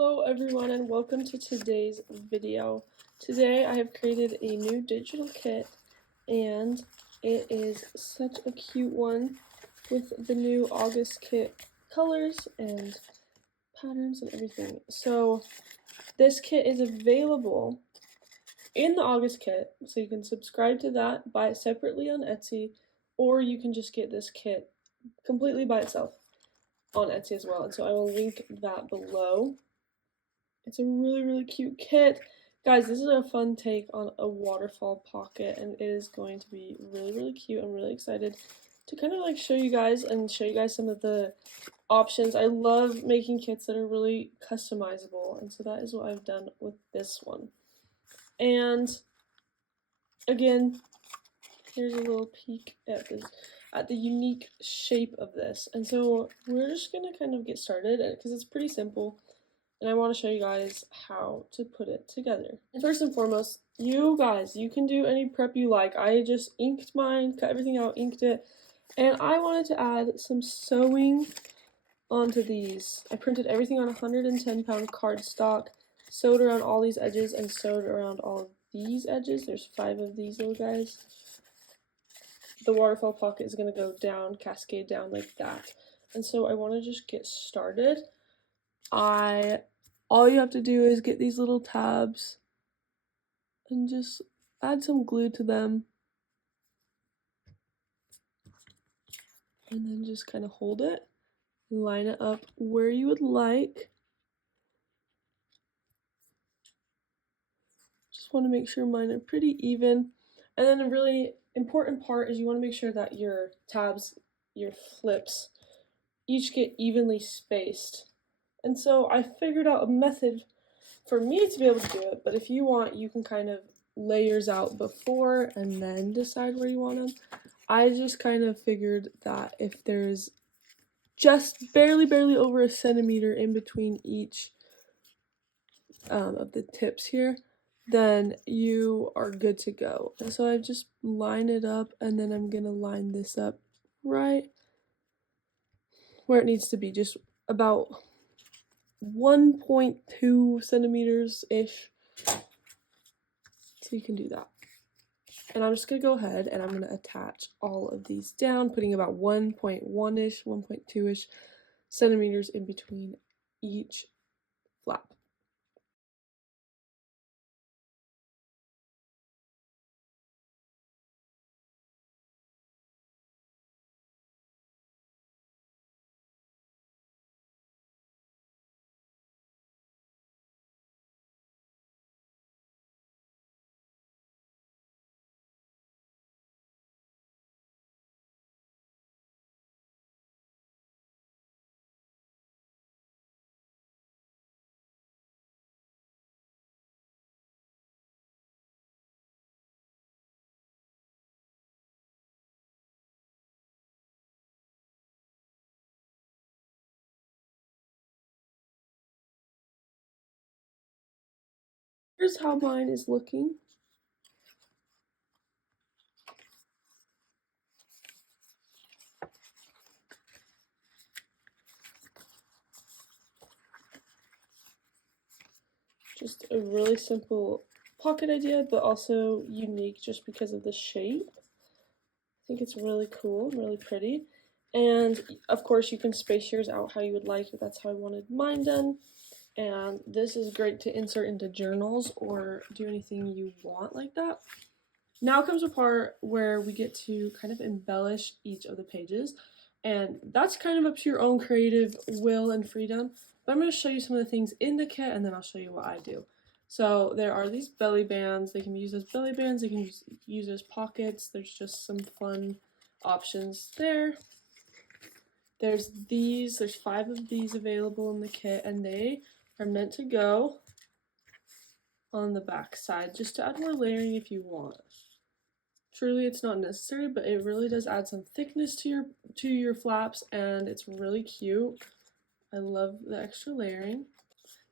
Hello everyone and welcome to today's video. Today I have created a new digital kit and it is such a cute one with the new August kit colors and patterns and everything. So this kit is available in the August kit, so you can subscribe to that, buy it separately on Etsy, or you can just get this kit completely by itself on Etsy as well, and so I will link that below. It's a really cute kit. Guys, this is a fun take on a waterfall pocket, and it is going to be really cute. I'm really excited to kind of like show you guys some of the options. I love making kits that are really customizable, and so that is what I've done with this one. And again, here's a little peek at the unique shape of this. And so we're just gonna kind of get started because it's pretty simple. And I want to show you guys how to put it together. And first and foremost, you guys, you can do any prep you like. I just inked mine, cut everything out, inked it, and I wanted to add some sewing onto these. I printed everything on 110-pound cardstock, sewed around all these edges, and sewed around all of these edges. There's 5 of these little guys. The waterfall pocket is going to go down, cascade down like that. And so I want to just get started. All you have to do is get these little tabs and just add some glue to them, and then just kind of hold it and line it up where you would like. Just want to make sure mine are pretty even. And then a really important part is you want to make sure that your tabs, your flips, each get evenly spaced. And so I figured out a method for me to be able to do it, but if you want, you can kind of layers out before and then decide where you want them. I just kind of figured that if there's just barely over a centimeter in between each of the tips here, then you are good to go. And so I just line it up, and then I'm gonna line this up right where it needs to be, just about 1.2 centimeters ish. So you can do that. And I'm just going to go ahead and I'm going to attach all of these down, putting about 1.1-ish, 1.2-ish centimeters in between each flap. Here's how mine is looking. Just a really simple pocket idea, but also unique just because of the shape. I think it's really cool, really pretty. And of course you can space yours out how you would like, but that's how I wanted mine done. And this is great to insert into journals or do anything you want like that. Now comes a part where we get to kind of embellish each of the pages, and that's kind of up to your own creative will and freedom. But I'm going to show you some of the things in the kit, and then I'll show you what I do. So there are these belly bands. They can be used as belly bands, they can be used as pockets. There's just some fun options there. There's 5 of these available in the kit, and they are meant to go on the back side just to add more layering if you want. Truly it's not necessary, but it really does add some thickness to your flaps, and it's really cute. I love the extra layering.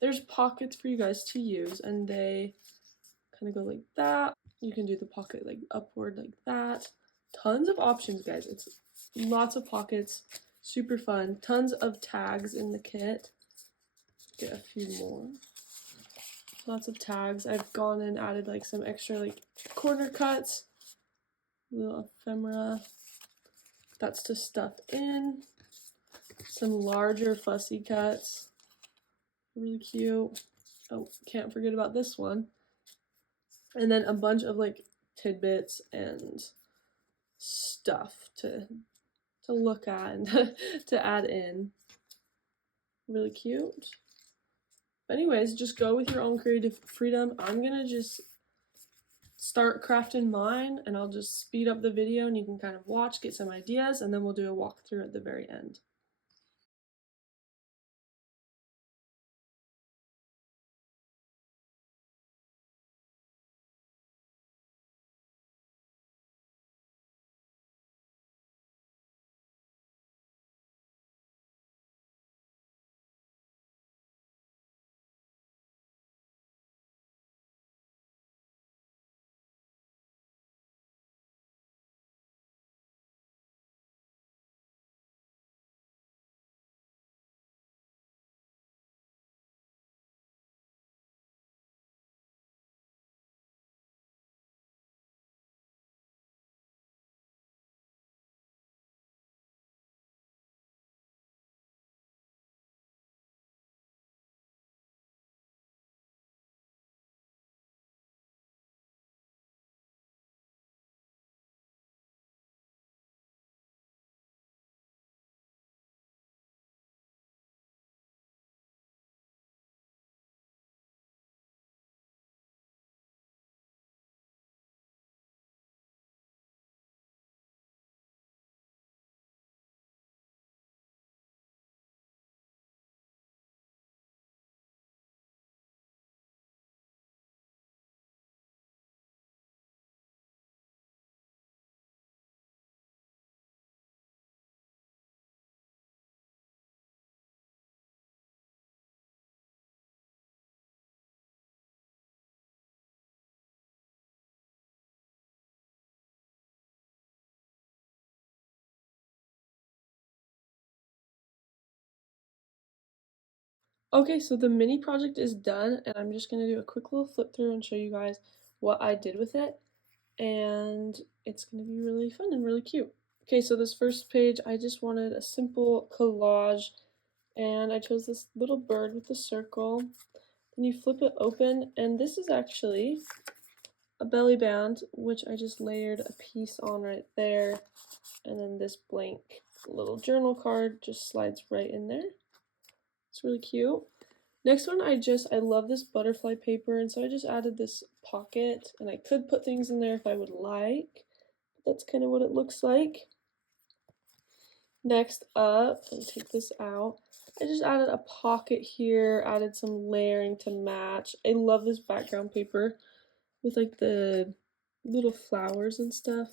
There's pockets for you guys to use, and they kind of go like that. You can do the pocket like upward like that. Tons of options, guys. It's lots of pockets, super fun. Tons of tags in the kit. get a few more. Lots of tags. I've gone and added like some extra like corner cuts, little ephemera. That's to stuff in. Some larger fussy cuts. Really cute. Oh, can't forget about this one. And then a bunch of like tidbits and stuff to look at and to add in. Really cute. Anyways, just go with your own creative freedom. I'm gonna just start crafting mine, and I'll just speed up the video and you can kind of watch, get some ideas, and then we'll do a walkthrough at the very end. Okay, so the mini project is done, and I'm just going to do a quick little flip through and show you guys what I did with it, and it's going to be really fun and really cute. Okay, so this first page, I just wanted a simple collage, and I chose this little bird with the circle. Then you flip it open, and this is actually a belly band, which I just layered a piece on right there, and then this blank little journal card just slides right in there. It's really cute. Next one, I love this butterfly paper, and so I just added this pocket, and I could put things in there if I would like, but that's kind of what it looks like. Next up, let me take this out. I just added a pocket here, added some layering to match. I love this background paper with like the little flowers and stuff,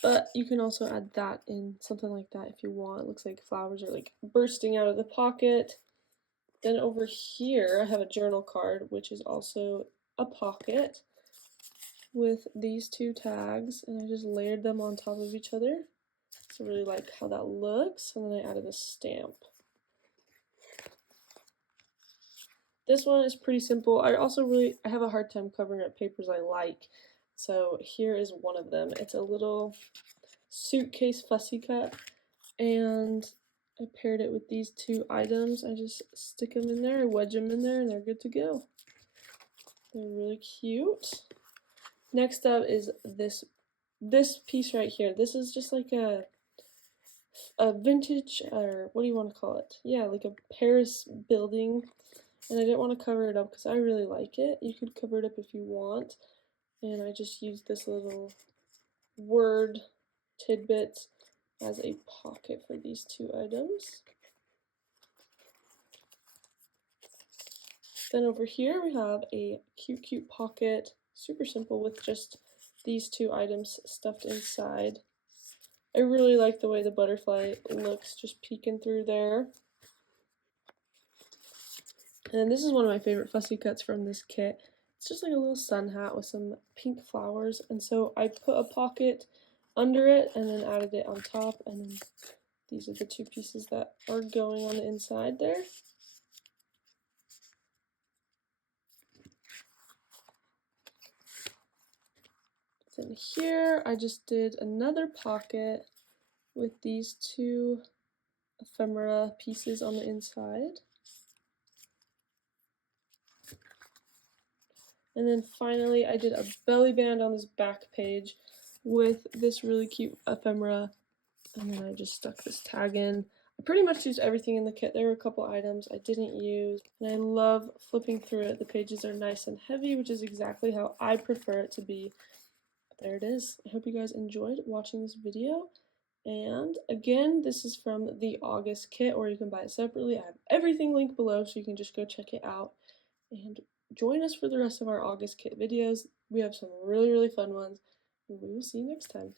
but you can also add that in, something like that if you want. It looks like flowers are like bursting out of the pocket. Then over here I have a journal card, which is also a pocket with these two tags, and I just layered them on top of each other. So I really like how that looks, and then I added a stamp. This one is pretty simple. I have a hard time covering up papers I like, so here is one of them. It's a little suitcase fussy cut, and I paired it with these two items. I just stick them in there, I wedge them in there, and they're good to go. They're really cute. Next up is this piece right here. This is just like a vintage, or what do you want to call it? Yeah, like a Paris building, and I didn't want to cover it up because I really like it. You could cover it up if you want, and I just used this little word tidbit as a pocket for these two items. Then over here we have a cute pocket, super simple, with just these two items stuffed inside. I really like the way the butterfly looks just peeking through there. And this is one of my favorite fussy cuts from this kit. It's just like a little sun hat with some pink flowers, and so I put a pocket under it and then added it on top, and then these are the two pieces that are going on the inside there. Then here I just did another pocket with these two ephemera pieces on the inside. And then finally I did a belly band on this back page with this really cute ephemera, and then I just stuck this tag in. I pretty much used everything in the kit. There were a couple items I didn't use, and I love flipping through it. The pages are nice and heavy, which is exactly how I prefer it to be. There it is. I hope you guys enjoyed watching this video. And again, this is from the August kit, or you can buy it separately. I have everything linked below, so you can just go check it out. And join us for the rest of our August kit videos. We have some really, really fun ones, and we will see you next time.